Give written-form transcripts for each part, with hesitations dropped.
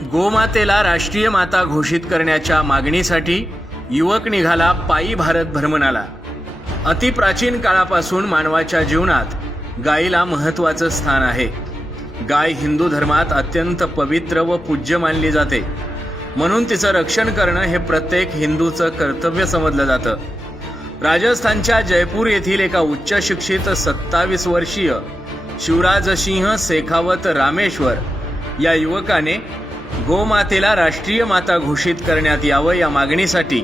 गोमातेला राष्ट्रीय माता घोषित करण्याच्या मागणीसाठी युवक निघाला पायी भारत भ्रमणाला। अतिप्राचीन काळापासून मानवाच्या जीवनात गायीला महत्त्वाचं स्थान आहे। गाय हिंदू धर्मात अत्यंत पवित्र व पूज्य मानली जाते, म्हणून तिचं रक्षण करणं हे प्रत्येक हिंदूचं कर्तव्य समजलं जातं। राजस्थानच्या जयपूर येथील एका उच्च शिक्षित 27 वर्षीय शिवराजसिंह शेखावत रामेश्वर या युवकाने गोमातेला राष्ट्रीय माता घोषित करण्यात यावं या मागणीसाठी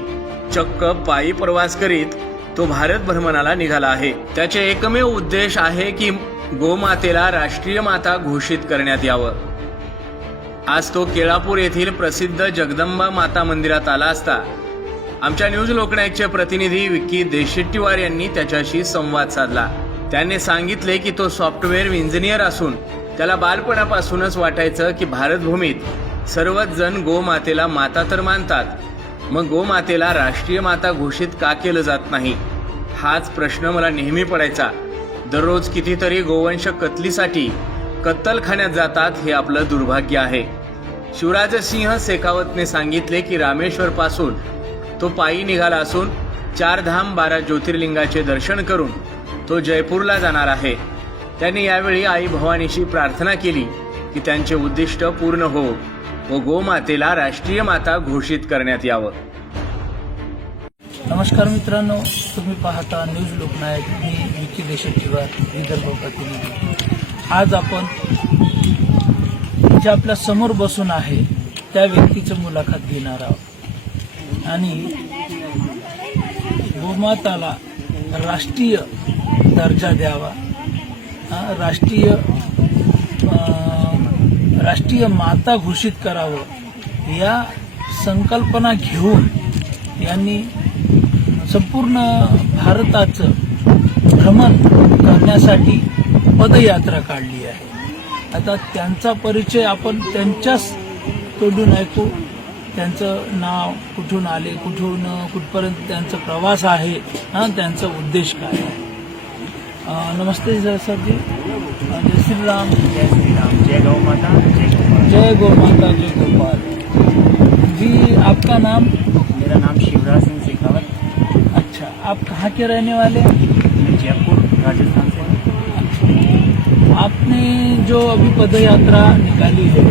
चक्क पायी प्रवास करीत तो भारत भ्रमणाला निघाला आहे। त्याचे एकमेव उद्देश आहे की गोमातेला राष्ट्रीय माता घोषित करण्यात यावं। आज तो केळापूर येथील प्रसिद्ध जगदंबा माता मंदिरात आला असता आमच्या न्यूज लोकनायकचे प्रतिनिधी विक्की देशेट्टीवार यांनी त्याच्याशी संवाद साधला। त्याने सांगितले की तो सॉफ्टवेअर इंजिनियर असून त्याला बालपणापासूनच वाटायचं की भारतभूमीत सर्वच जण गोमातेला माता तर मानतात, मग गोमातेला राष्ट्रीय माता घोषित का केलं जात नाही, हाच प्रश्न मला नेहमी पडायचा। दररोज कितीतरी गोवंश कत्तलीसाठी कत्तलखान्यात जातात, हे आपलं दुर्भाग्य आहे। शिवराजसिंह शेखावतने सांगितले की रामेश्वर पासून तो पायी निघाला असून 4 धाम 12 ज्योतिर्लिंगाचे दर्शन करून तो जयपूरला जाणार आहे। त्यांनी यावेळी आई भवानीशी प्रार्थना केली की त्यांचे उद्दिष्ट पूर्ण हो व गोमातेला राष्ट्रीय माता घोषित करण्यात यावं। नमस्कार मित्रांनो, तुम्ही पाहता न्यूज लोकनायक। मी विक्की देशेट्टीवार, विदर्भ प्रतिनिधी। आज आपण जे आपल्या समोर बसून आहे त्या व्यक्तीची मुलाखत घेणार आहोत आणि गोमाताला राष्ट्रीय दर्जा द्यावा, राष्ट्रीय माता घोषित करावं या संकल्पना घेऊन यांनी संपूर्ण भारताचं भ्रमण करण्यासाठी पदयात्रा काढली आहे। आता त्यांचा परिचय आपण त्यांच्याच तोंडून ऐकू। त्यांचं नाव, कुठून आले, कुठपर्यंत त्यांचा प्रवास आहे, त्यांचा उद्देश काय आहे। नमस्ते सर जी। जय श्री राम। जय श्री राम। जय गौ माता। जय गौ माता, जय गोपाल जी। आपका नाम? मेरा नाम शिवराज सिंह शेखावत। अच्छा, आप कहाँ के रहने वाले हैं? मैं जयपुर राजस्थान से हूँ। आपने जो अभी पदयात्रा निकाली है,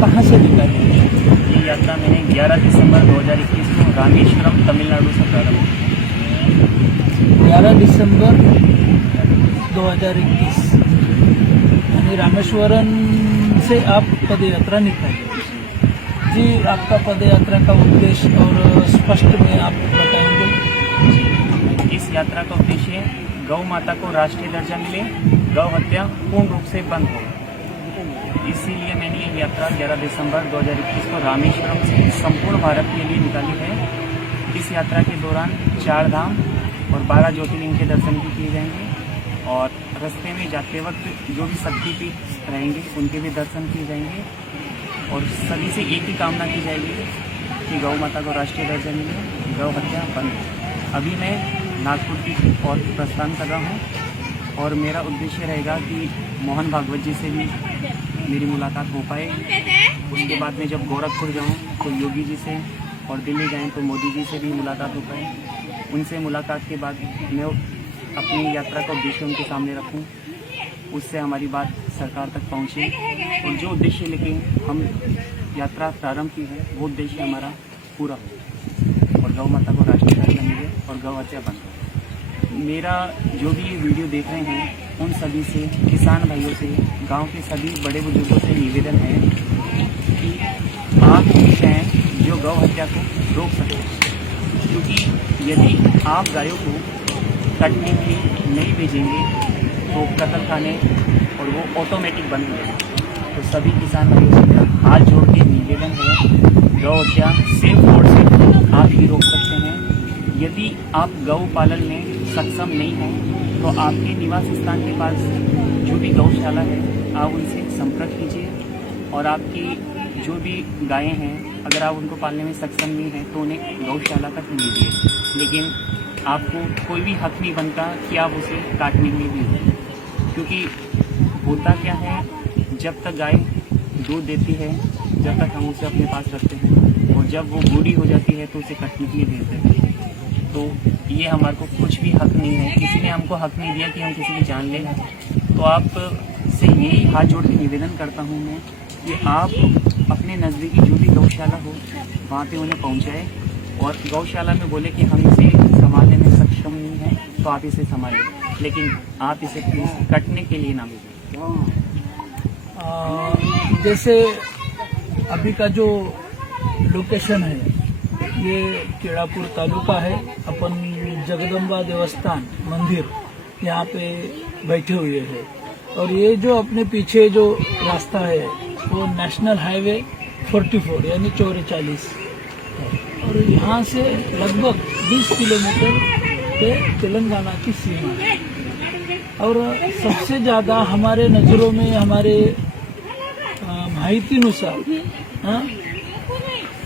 कहाँ से निकाली है? ये यात्रा मैंने 11 दिसंबर 2021 को रामेश्वरम तमिलनाडु से प्रारंभ की। 11 दिसंबर 2021 यानी रामेश्वरम से आप पदयात्रा निकाली जी। आपका पदयात्रा का उद्देश्य और स्पष्ट में आप बताएंगे? इस यात्रा का उद्देश्य गौ माता को राष्ट्रीय दर्जा मिले, गौ हत्या पूर्ण रूप से बंद हो, इसीलिए मैंने ये यात्रा 11 दिसंबर 2021 को रामेश्वरम से संपूर्ण भारत के लिए निकाली है। इस यात्रा के दौरान 4 धाम और 12 ज्योतिर्लिंग के दर्शन भी किए जाएंगे और रास्ते में जाते वक्त जो भी शक्तिपीठ रहेंगे उनके भी दर्शन किए जाएंगे और सभी से एक ही कामना की जाएगी कि गौ माता को राष्ट्रीय दर्जा मिले, गौ हत्या बंद हो। अभी मैं नागपुर की ओर प्रस्थान कर रहा हूँ और मेरा उद्देश्य रहेगा कि मोहन भागवत जी से भी मेरी मुलाकात हो पाए। उसके बाद में जब गोरखपुर जाऊँ तो योगी जी से, और दिल्ली जाएँ तो मोदी जी से भी मुलाकात हो पाए। उनसे मुलाकात के बाद मैं अपनी यात्रा का उद्देश्य उनके सामने रखूं, उससे हमारी बात सरकार तक पहुंचे और जो उद्देश्य लेके हम यात्रा प्रारंभ की है वो उद्देश्य हमारा पूरा हो और गौ माता को राष्ट्रीय दर्जा मिले और गौ हत्या बंद हो। मेरा जो भी ये वीडियो देख रहे हैं उन सभी से, किसान भाइयों से, गांव के सभी बड़े बुजुर्गों से निवेदन है कि आप कुछ हैं जो गौ हत्या को रोक सकते हैं, क्योंकि यदि आप गायों को कटने के लिए नहीं भेजेंगे तो कत्ल खाने और वो ऑटोमेटिक बंद हो जाएगा। तो सभी किसान भाइयों से मेरा हाथ जोड़ के निवेदन है, गौ हत्या सिर्फ और सिर्फ आप ही रोक सकते हैं। यदि आप गौ पालन में सक्षम नहीं हैं तो आपके निवास स्थान के पास जो भी गौशाला है आप उनसे संपर्क कीजिए और आपकी जो भी गायें हैं अगर आप उनको पालने में सक्षम नहीं हैं तो उन्हें गौशाला तक लीजिए, लेकिन आपको कोई भी हक नहीं बनता कि आप उसे काटने के लिए भी, क्योंकि होता क्या है, जब तक गाय दूध देती है जब तक हम उसे अपने पास रखते हैं, और जब वो बूढ़ी हो जाती है तो उसे कटने के लिए भेज देते हैं। तो ये हमारे को कुछ भी हक नहीं है, किसी ने हमको हक नहीं दिया कि हम किसी की जान लें। तो आप से यही हाथ जोड़ के निवेदन करता हूँ मैं कि आप अपने नज़दीकी जो भी गौशाला हो वहाँ पे उन्हें पहुँचाएँ, और गौशाला में बोले कि हम इसे संभालने में सक्षम नहीं हैं तो आप इसे संभालें, लेकिन आप इसे कटने के लिए ना भेजें। जैसे अभी का जो लोकेशन है ये केड़ापुर तालुका है। अपन जगदम्बा देवस्थान मंदिर यहाँ पे बैठे हुए हैं, और ये जो अपने पीछे जो रास्ता है वो नेशनल हाईवे 44 यानी 44, और यहाँ से लगभग 20 किलोमीटर पे तेलंगाना की सीमा है। और सबसे ज़्यादा हमारे नज़रों में, हमारे माहितीनुसार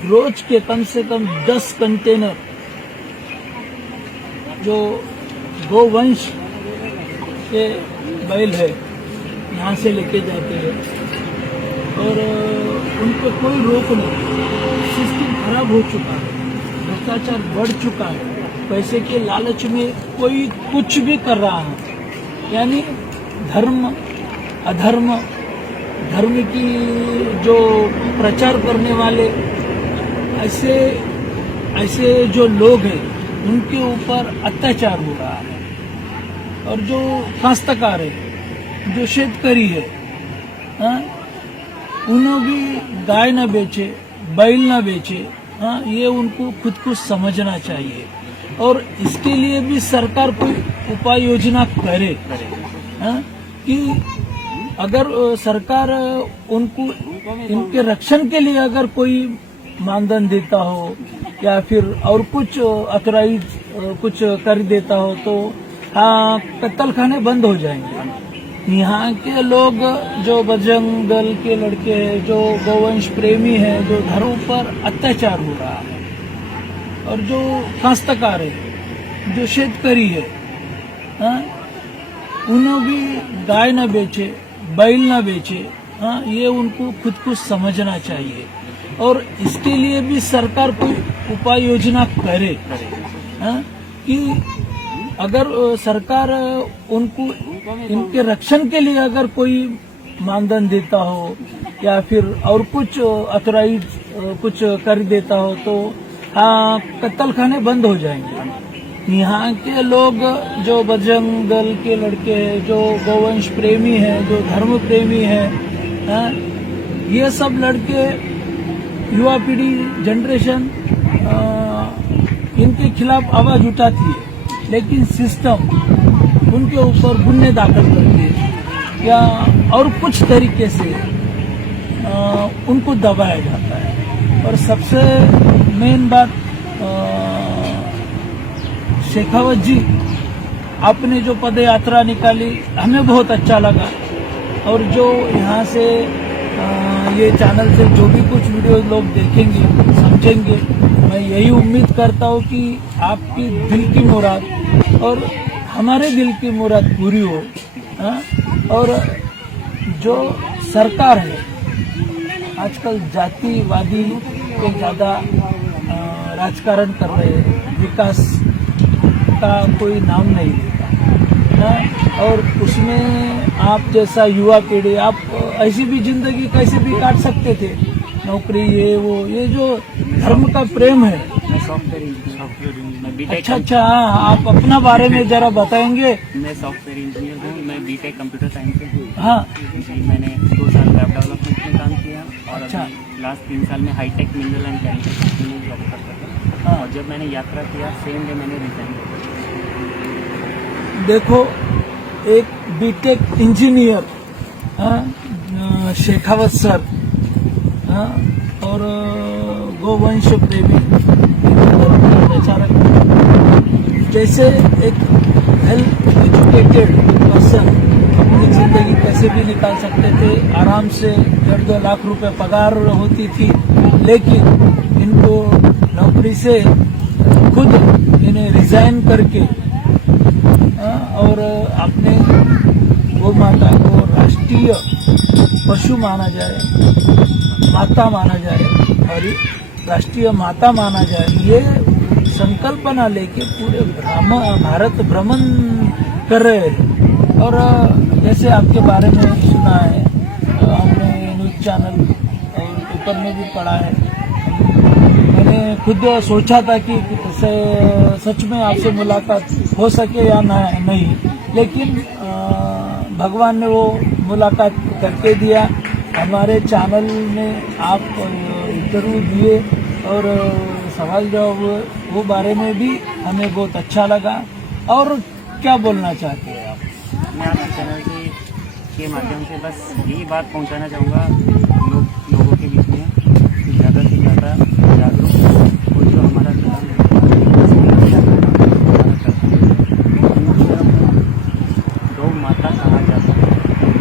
रोज के कम से कम 10 कंटेनर जो गोवंश के बैल है यहाँ से लेके जाते हैं, और उन पर कोई रोक नहीं। सिस्टम खराब हो चुका है, भ्रष्टाचार बढ़ चुका है, पैसे के लालच में कोई कुछ भी कर रहा है। यानी धर्म अधर्म, धर्म की जो प्रचार करने वाले ऐसे जो लोग हैं उनके ऊपर अत्याचार हो रहा है। और जो काश्तकार है, जो शेतकरी है, उन्हें भी गाय न बेचे, बैल न बेचे, ये उनको खुद को समझना चाहिए। और इसके लिए भी सरकार कोई उपाय योजना करे कि अगर सरकार उनको इनके रक्षण के लिए अगर कोई मानधन देता हो या फिर और कुछ ऑथराइज कुछ कर देता हो तो कत्ल खाने बंद हो जाएंगे। यहाँ के लोग जो बजरंग दल के लड़के हैं, जो गौवंश प्रेमी हैं, जो धर्म पर अत्याचार हो रहा है, और जो काश्तकार है, जो शेतकरी है, उन्हें भी गाय न बेचे, बैल न बेचे, ये उनको खुद को समझना चाहिए। और इसके लिए भी सरकार कोई उपाय योजना करे कि अगर सरकार उनको इनके रक्षण के लिए अगर कोई मानधन देता हो या फिर और कुछ ऑथराइज कुछ कर देता हो तो कत्ल खाने बंद हो जाएंगे। यहाँ के लोग जो बजरंग दल के लड़के हैं, जो गौवंश प्रेमी हैं, जो धर्म प्रेमी हैं, ये सब लड़के युवा पीढ़ी जनरेशन इनके खिलाफ आवाज उठाती है, लेकिन सिस्टम उनके ऊपर गुन्हे दाखिल करके या और कुछ तरीके से उनको दबाया जाता है। और सबसे मेन बात, शेखावत जी आपने जो पद यात्रा निकाली हमें बहुत अच्छा लगा, और जो यहाँ से ये चैनल से जो भी कुछ वीडियो लोग देखेंगे समझेंगे, मैं यही उम्मीद करता हूँ कि आपकी दिल की मुराद और हमारे दिल की मुराद पूरी हो। और जो सरकार है आजकल जातिवादी को ज़्यादा राजकारण कर रहे हैं, विकास का कोई नाम नहीं लेता, और उसमें आप जैसा युवा पीढ़ी आप ऐसी भी जिंदगी कैसे भी काट सकते थे, नौकरी ये वो, ये जो धर्म का प्रेम है। मैं सॉफ्टवेयर इंजीनियर, अच्छा, आप अपना बारे में जरा बताएंगे। मैं सॉफ्टवेयर इंजीनियर हूँ, मैं बीटेक कंप्यूटर साइंस से हूँ। हाँ जी, मैंने 2 साल वेब डेवलपमेंट में काम किया, और अच्छा। अभी लास्ट 3 साल में high tech mineral and chemical company में जॉब करता था। हाँ। और जब मैंने यात्रा किया सेम डे मैंने रिजाइन किया। देखो, एक बीटेक इंजीनियर शेखावत सर और गोवंश प्रेमी प्रचारक जैसे एक वेल एजुकेटेड पर्सन अपनी जिंदगी कैसे भी निकाल सकते थे। आराम से 1.5-2 लाख रुपए पगार होती थी, लेकिन इनको नौकरी से खुद इन्हें रिजाइन करके और अपने गौ माता को राष्ट्रीय पशु माना जाए, माता माना जाए और राष्ट्रीय माता माना जाए, ये संकल्पना लेके पूरे भारत भ्रमण कर रहे हैं। और जैसे आपके बारे में सुना है, हमने न्यूज चैनल और पेपर में भी पढ़ा है, मैंने खुद सोचा था कि सच में आपसे मुलाकात हो सके या नहीं, लेकिन भगवान ने वो मुलाकात करके दिया। हमारे चैनल में आप इंटरव्यू दिए और सवाल जवाब वो बारे में भी हमें बहुत अच्छा लगा। और क्या बोलना चाहते हैं आप? मैं आपके चैनल के माध्यम से बस यही बात पहुंचाना चाहूँगा लोगों के बीच में कि ज़्यादा से ज़्यादा जागरूक और जो हमारा गौ माता कहा जाता है,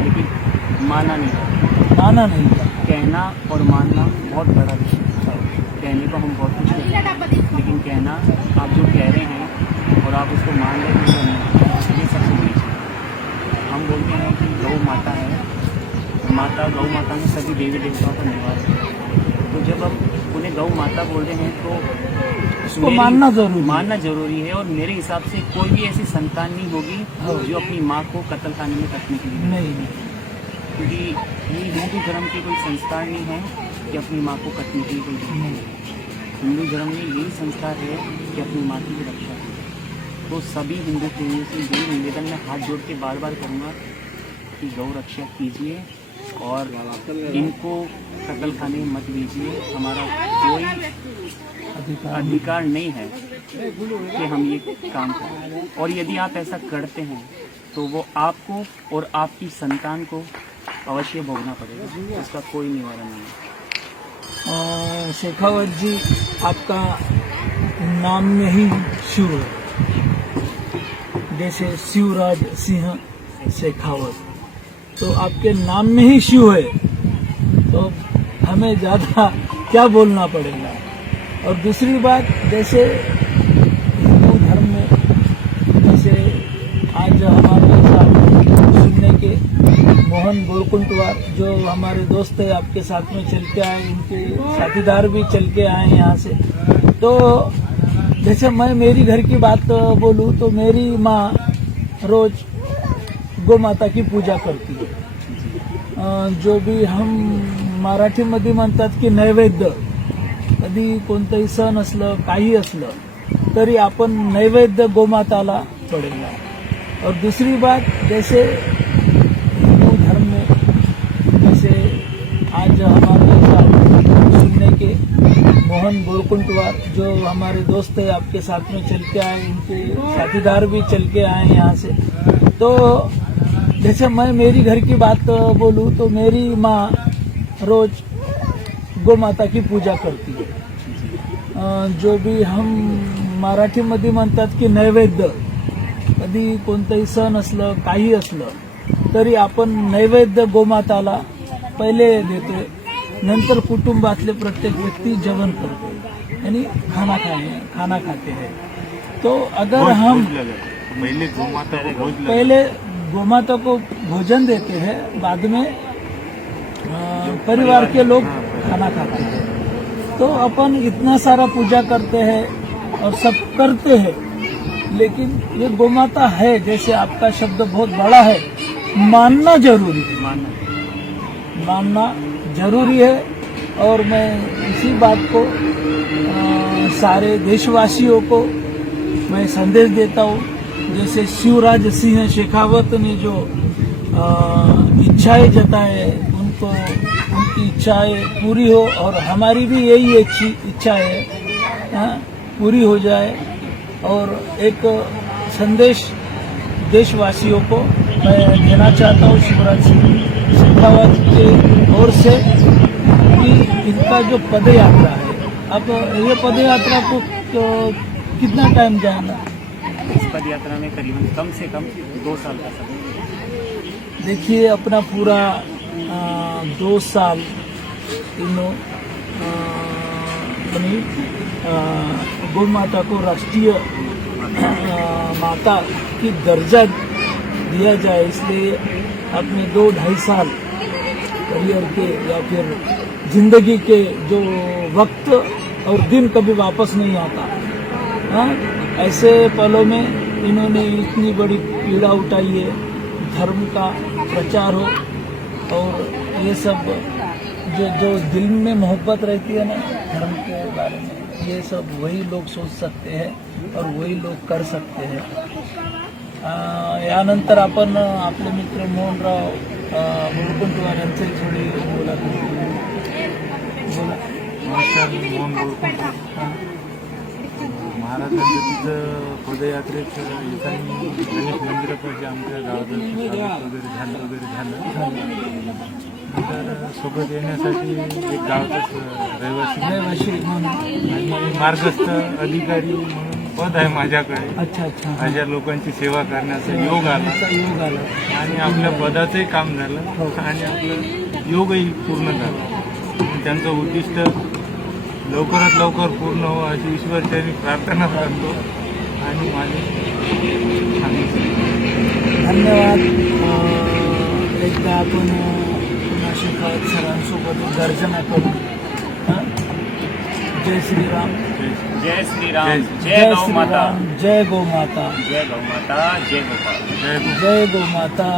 लेकिन माना नहीं जाता। कहना और मानना बहुत बड़ा विषय है। कहने को हम बहुत कुछ कहते हैं, लेकिन कहना आप जो कह रहे हैं और आप उसको मान रहे हैं, ये सबसे बड़ी चीज़ है। हम बोलते हैं कि गौ माता है, गौ माता में सभी देवी देवताओं का निवास है। तो जब हम उन्हें गौ माता बोल रहे हैं तो उसको मानना जरूरी है। और मेरे हिसाब से कोई भी ऐसी संतान नहीं होगी जो अपनी माँ को कत्ल खाने में कटने के लिए नहीं, क्योंकि ये हिंदू धर्म की कोई संस्कार नहीं है कि अपनी माँ को कटने के लिए कोई हिंदू धर्म में यही संस्कार है कि अपनी माँ की भी रक्षा करें। तो सभी हिंदू प्रेमियों से यही निवेदन मैं हाथ जोड़ के बार बार करूँगा कि गौ रक्षा कीजिए और इनको कत्ल खाने में मत दीजिए। हमारा कोई अधिकार नहीं है कि हम ये काम करें, और यदि आप ऐसा करते हैं तो वो आपको और आपकी संतान को अवश्य भोगना पड़ेगा, उसका कोई निवारण नहीं है। शेखावत जी, आपका नाम में ही शिव है, जैसे शिवराज सिंह शेखावत, तो आपके नाम में ही शिव है, तो हमें ज़्यादा क्या बोलना पड़ेगा। और दूसरी बात, जैसे हिंदू धर्म में जैसे आज हमारे साथ सुनने के मोहन गोरकुंटवार जो हमारे दोस्त है, आपके साथ में चल के आए, इनके साथीदार भी चल के आए यहाँ से। तो जैसे मैं मेरी घर की बात बोलूँ तो मेरी माँ रोज गौ माता की पूजा करती है। जो भी हम मराठीमध्ये म्हणतात की नैवेद्य, कधी कोणतंही सण असलं काही असलं तरी आपण नैवेद्य गोमाताला पडेगा। और दूसरी बात, जैसे हिंदू धर्म में जैसे आज हमारे साथ सुनने के मोहन गोरकुंटवार जो हमारे दोस्त है, आपके साथ में चल के आए, इनके साथीदार भी चल के आए यहाँ से। तो जैसे मैं मेरी घर की बात बोलूँ तो मेरी माँ रोज गौ माता की पूजा करती है। जो भी हम मराठीमध्ये म्हणतात की नैवेद्य, कधी कोणतंही सण असलं काही असलं तरी आपण नैवेद्य गोमाताला पहिले देतोय, नंतर कुटुंबातले प्रत्येक व्यक्ती जेवण करते यानी खाना खाते हैं। तो अगर हम पहले गोमाता को भोजन देते हैं, बाद में परिवार के लोग खाना खाते हैं। तो अपन इतना सारा पूजा करते हैं और सब करते हैं, लेकिन ये गोमाता है, जैसे आपका शब्द बहुत बड़ा है, मानना जरूरी है, मानना जरूरी है। और मैं इसी बात को सारे देशवासियों को मैं संदेश देता हूँ। जैसे शिवराज सिंह शेखावत ने जो इच्छाएं जताए, उनको उनकी इच्छाएं पूरी हो और हमारी भी यही इच्छा है पूरी हो जाए। और एक संदेश देशवासियों को मैं देना चाहता हूँ शिवराज सिंह शेखावत के ओर से कि इनका जो पद यात्रा है, अब ये पद यात्रा को कितना टाइम जाएगा? इस पद यात्रा में करीबन कम से कम 2 साल का समय। देखिए, अपना पूरा 2 साल इन्हों गौ माता को राष्ट्रीय माता की दर्जा दिया जाए, इसलिए अपने 2-2.5 साल करियर के या फिर जिंदगी के जो वक्त और दिन कभी वापस नहीं आता। हाँ, ऐसे पलों में इन्होंने इतनी बड़ी पीड़ा उठाई है, धर्म का प्रचार हो और ये सब जो जो दिल में मोहब्बत रहती है ना धर्म के बारे में, ये सब वही लोग सोच सकते हैं और वही लोग कर सकते हैं। यानंतर आपण आपले मित्र मोहनराव बोरकुंटवार यांचे थोडी मुलाखत घेऊ. बोला. नमस्कार, मी मोहन बोरकुंटवार. महाराजांचं तिथं पदयात्रेत येताना गणेश मंदिरापाशी आमच्या गावाचं स्वागत वगैरे झालं. तर सोबत येण्यासाठी एक गावाचाच रहिवासी म्हणून. आणि मार्गस्थ अधिकारी म्हणून पद आहे माझ्याकडे. अच्छा अच्छा. अशा लोकांची सेवा करण्याचा योग आला योग आला आणि आपल्या पदाचंही काम झालं आणि आपलं योगही पूर्ण झालं. त्यांचं उद्दिष्ट लवकरात लवकर पूर्ण हो अशी ईश्वरचरणी प्रार्थना करतो आणि माझे धन्यवाद. एकदा आपण पुन्हा शिफायत सरांसोबत गर्जना करू. हं? जय श्रीराम. जय श्रीराम. जय गौ माता. जय गौ माता. जय गौ माता. जय गोपाल. जय जय गौ माता.